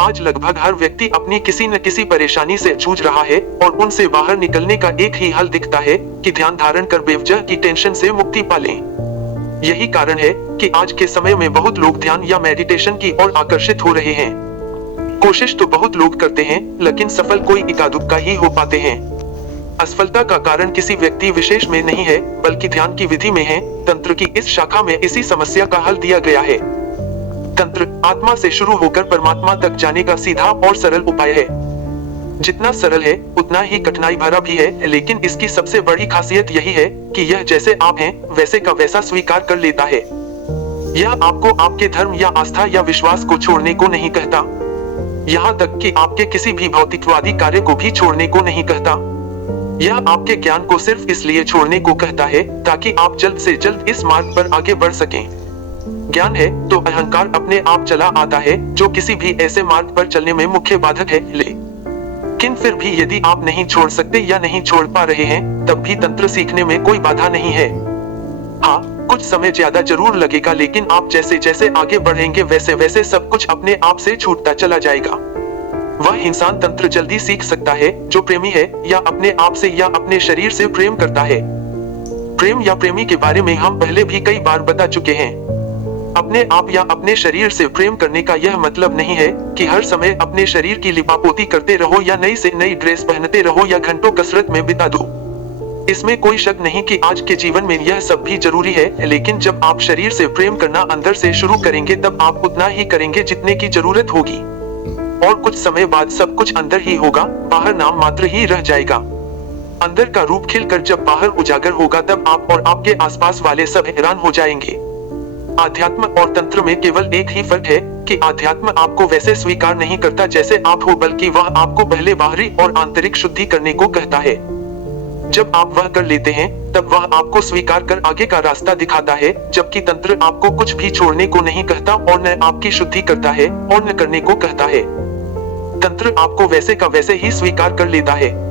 आज लगभग हर व्यक्ति अपनी किसी न किसी परेशानी से जूझ रहा है और उनसे बाहर निकलने का एक ही हल दिखता है कि ध्यान धारण कर बेवजह की टेंशन से मुक्ति पालें। यही कारण है कि आज के समय में बहुत लोग ध्यान या मेडिटेशन की ओर आकर्षित हो रहे हैं। कोशिश तो बहुत लोग करते हैं, लेकिन सफल कोई इक्का-दुक्का ही हो पाते हैं। असफलता का कारण किसी व्यक्ति विशेष में नहीं है, बल्कि ध्यान की विधि में है। तंत्र की इस शाखा में इसी समस्या का हल दिया गया है। तंत्र आत्मा से शुरू होकर परमात्मा तक जाने का सीधा और सरल उपाय है। जितना सरल है उतना ही कठिनाई भरा भी है, लेकिन इसकी सबसे बड़ी खासियत यही है कि यह जैसे आप हैं वैसे का वैसा स्वीकार कर लेता है। यह आपको आपके धर्म या आस्था या विश्वास को छोड़ने को नहीं कहता, यहाँ तक कि आपके किसी भी भौतिकवादी कार्य को भी छोड़ने को नहीं कहता। यह आपके ज्ञान को सिर्फ इसलिए छोड़ने को कहता है ताकि आप जल्द से जल्द इस मार्ग पर आगे बढ़ सकें। ज्ञान है तो अहंकार अपने आप चला आता है, जो किसी भी ऐसे मार्ग पर चलने में मुख्य बाधक है। लेकिन फिर भी यदि आप नहीं छोड़ सकते या नहीं छोड़ पा रहे हैं, तब भी तंत्र सीखने में कोई बाधा नहीं है। हाँ, कुछ समय ज्यादा जरूर लगेगा, लेकिन आप जैसे जैसे आगे बढ़ेंगे वैसे वैसे सब कुछ अपने आप से छूटता चला जाएगा। वह इंसान तंत्र जल्दी सीख सकता है जो प्रेमी है, या अपने आप से या अपने शरीर से प्रेम करता है। प्रेम या प्रेमी के बारे में हम पहले भी कई बार बता चुके हैं। अपने आप या अपने शरीर से प्रेम करने का यह मतलब नहीं है कि हर समय अपने शरीर की लिपापोती करते रहो या नई से नई ड्रेस पहनते रहो या घंटों कसरत में बिता दो। इसमें कोई शक नहीं कि आज के जीवन में यह सब भी जरूरी है, लेकिन जब आप शरीर से प्रेम करना अंदर से शुरू करेंगे तब आप उतना ही करेंगे जितने की जरूरत होगी, और कुछ समय बाद सब कुछ अंदर ही होगा, बाहर नाम मात्र ही रह जाएगा। अंदर का रूप खिलकर जब बाहर उजागर होगा तब आप और आपके आसपास वाले सब हैरान हो जाएंगे। आध्यात्म और तंत्र में केवल एक ही फर्क है कि आध्यात्म आपको वैसे स्वीकार नहीं करता जैसे आप हो, बल्कि वह आपको पहले बाहरी और आंतरिक शुद्धि करने को कहता है। जब आप वह कर लेते हैं तब वह आपको स्वीकार कर आगे का रास्ता दिखाता है, जबकि तंत्र आपको कुछ भी छोड़ने को नहीं कहता और न आपकी शुद्धि करता है और न करने को कहता है। तंत्र आपको वैसे का वैसे ही स्वीकार कर लेता है।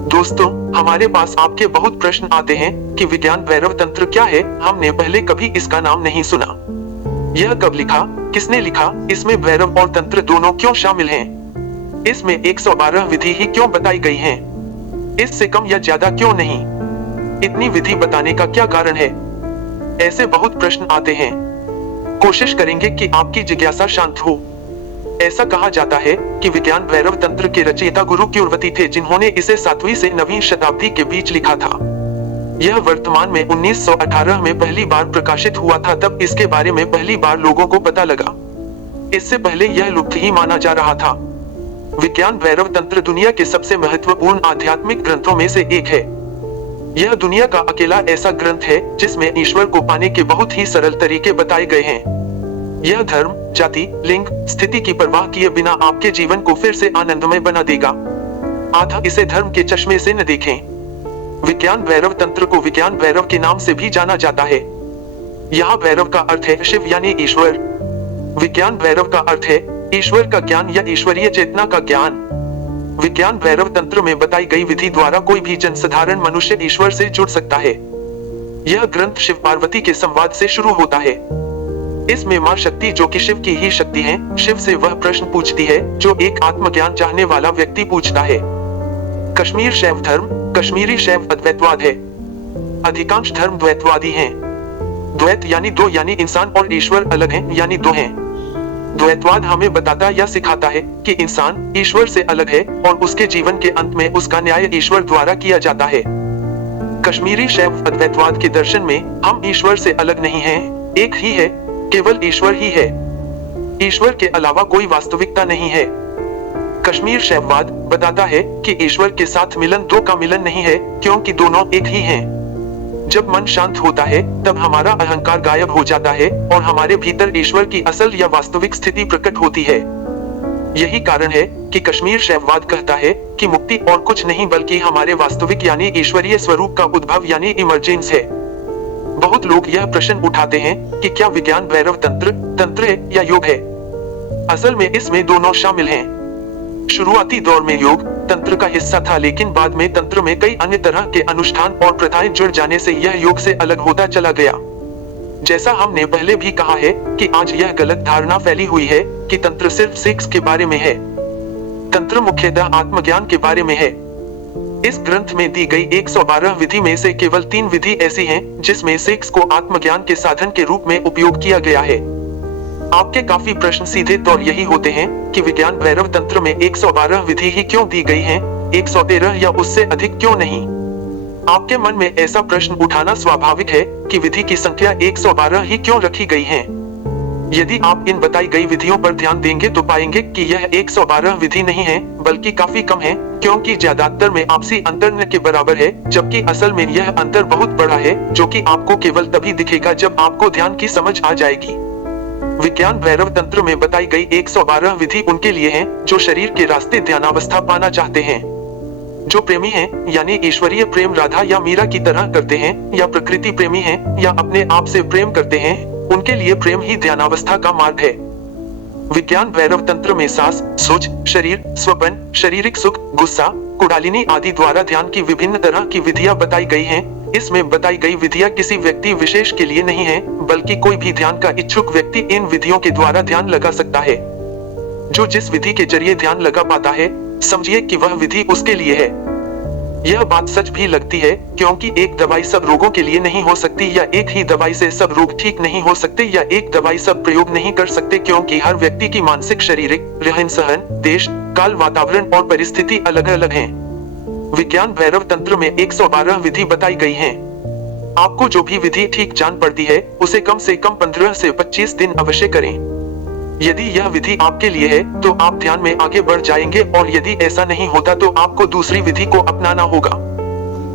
दोस्तों, हमारे पास आपके बहुत प्रश्न आते हैं कि विज्ञान भैरव तंत्र क्या है, हमने पहले कभी इसका नाम नहीं सुना। यह कब लिखा, किसने लिखा, इसमें भैरव और तंत्र दोनों क्यों शामिल हैं? इसमें 112 विधि ही क्यों बताई गई हैं? इससे कम या ज्यादा क्यों नहीं? इतनी विधि बताने का क्या कारण है? ऐसे बहुत प्रश्न आते हैं। कोशिश करेंगे कि आपकी जिज्ञासा शांत हो। ऐसा कहा जाता है कि विज्ञान भैरव तंत्र के रचयिता गुरु क्यूर्वती थे, जिन्होंने इसे 7वीं से 9वीं शताब्दी के बीच लिखा था। यह वर्तमान में 1918 में पहली बार प्रकाशित हुआ था, तब इसके बारे में पहली बार लोगों को पता लगा। इससे पहले यह लुप्त ही माना जा रहा था। विज्ञान भैरव तंत्र दुनिया के सबसे महत्वपूर्ण आध्यात्मिक ग्रंथों में से एक है। यह दुनिया का अकेला ऐसा ग्रंथ है जिसमें ईश्वर को पाने के बहुत ही सरल तरीके बताए गए हैं। यह धर्म, जाति, लिंग, स्थिति की परवाह किए बिना आपके जीवन को फिर से आनंदमय बना देगा। आधा इसे धर्म के चश्मे से न देखें। विज्ञान भैरव तंत्र को विज्ञान भैरव के नाम से भी जाना जाता है। यहाँ भैरव का अर्थ है शिव यानी ईश्वर। विज्ञान भैरव का अर्थ है ईश्वर का ज्ञान या ईश्वरीय चेतना का ज्ञान। विज्ञान भैरव तंत्र में बताई गई विधि द्वारा कोई भी जनसाधारण मनुष्य ईश्वर से जुड़ सकता है। यह ग्रंथ शिव पार्वती के संवाद से शुरू होता है। इसमें मां शक्ति, जो कि शिव की ही शक्ति है, शिव से वह प्रश्न पूछती है जो एक आत्मज्ञान चाहने वाला व्यक्ति पूछता है। कश्मीर शैव धर्म, कश्मीरी शैव अद्वैतवाद है। अधिकांश धर्म द्वैतवादी हैं। द्वैत यानी दो, यानी इंसान और ईश्वर अलग हैं, यानी दो हैं। द्वैतवाद हमें बताता या सिखाता है कि इंसान ईश्वर से अलग है और उसके जीवन के अंत में उसका न्याय ईश्वर द्वारा किया जाता है। कश्मीरी शैव अद्वैतवाद के दर्शन में हम ईश्वर से अलग नहीं हैं, एक ही है, केवल ईश्वर ही है। ईश्वर के अलावा कोई वास्तविकता नहीं है। कश्मीर शैववाद बताता है कि ईश्वर के साथ मिलन दो का मिलन नहीं है, क्योंकि दोनों एक ही हैं। जब मन शांत होता है तब हमारा अहंकार गायब हो जाता है और हमारे भीतर ईश्वर की असल या वास्तविक स्थिति प्रकट होती है। यही कारण है कि कश्मीर शैववाद कहता है कि मुक्ति और कुछ नहीं बल्कि हमारे वास्तविक यानी ईश्वरीय स्वरूप का उद्भव यानी इमर्जेंस है। बहुत लोग यह प्रश्न उठाते हैं कि क्या विज्ञान भैरव तंत्र है या योग है? असल में इसमें दोनों शामिल हैं। शुरुआती दौर में योग तंत्र का हिस्सा था, लेकिन बाद में तंत्र में कई अन्य तरह के अनुष्ठान और प्रथाएं जुड़ जाने से यह योग से अलग होता चला गया। जैसा हमने पहले भी कहा है कि आज यह गलत धारणा फैली हुई है कि तंत्र सिर्फ सेक्स के बारे में है। तंत्र मुख्यतः आत्मज्ञान के बारे में है। इस ग्रंथ में दी गई 112 विधि में से केवल 3 विधि ऐसी हैं जिसमें सेक्स को आत्मज्ञान के साधन के रूप में उपयोग किया गया है। आपके काफी प्रश्न सीधे तौर यही होते हैं कि विज्ञान भैरव तंत्र में 112 विधि ही क्यों दी गई हैं, 113 या उससे अधिक क्यों नहीं? आपके मन में ऐसा प्रश्न उठाना स्वाभाविक है कि विधि की संख्या 112 ही क्यों रखी गई है। यदि आप इन बताई गई विधियों पर ध्यान देंगे तो पाएंगे कि यह 112 विधि नहीं है बल्कि काफी कम है, क्योंकि ज्यादातर में आपसी अंतर न के बराबर है, जबकि असल में यह अंतर बहुत बड़ा है जो कि आपको केवल तभी दिखेगा जब आपको ध्यान की समझ आ जाएगी। विज्ञान भैरव तंत्र में बताई गई 112 विधि उनके लिए है जो शरीर के रास्ते ध्यानावस्था पाना चाहते हैं। जो प्रेमी हैं, यानी ईश्वरीय प्रेम राधा या मीरा की तरह करते हैं, या प्रकृति प्रेमी हैं, या अपने आप से प्रेम करते हैं, उनके लिए प्रेम ही ध्यानावस्था का मार्ग है। विज्ञान भैरव तंत्र में सांस, सोच, शरीर, स्वपन, शारीरिक सुख, गुस्सा, कुंडलिनी आदि द्वारा ध्यान की विभिन्न तरह की विधियां बताई गई हैं। इसमें बताई गई विधियां किसी व्यक्ति विशेष के लिए नहीं है, बल्कि कोई भी ध्यान का इच्छुक व्यक्ति इन विधियों के द्वारा ध्यान लगा सकता है। जो जिस विधि के जरिए ध्यान लगा पाता है, समझिए कि वह विधि उसके लिए है। यह बात सच भी लगती है, क्योंकि एक दवाई सब रोगों के लिए नहीं हो सकती, या एक ही दवाई से सब रोग ठीक नहीं हो सकते, या एक दवाई सब प्रयोग नहीं कर सकते, क्योंकि हर व्यक्ति की मानसिक, शारीरिक, रहन सहन, देश काल, वातावरण और परिस्थिति अलग अलग है। विज्ञान भैरव तंत्र में 112 विधि बताई गई हैं। आपको जो भी विधि ठीक जान पड़ती है उसे कम से कम 15 से 25 दिन अवश्य करें। यदि यह विधि आपके लिए है तो आप ध्यान में आगे बढ़ जाएंगे, और यदि ऐसा नहीं होता तो आपको दूसरी विधि को अपनाना होगा।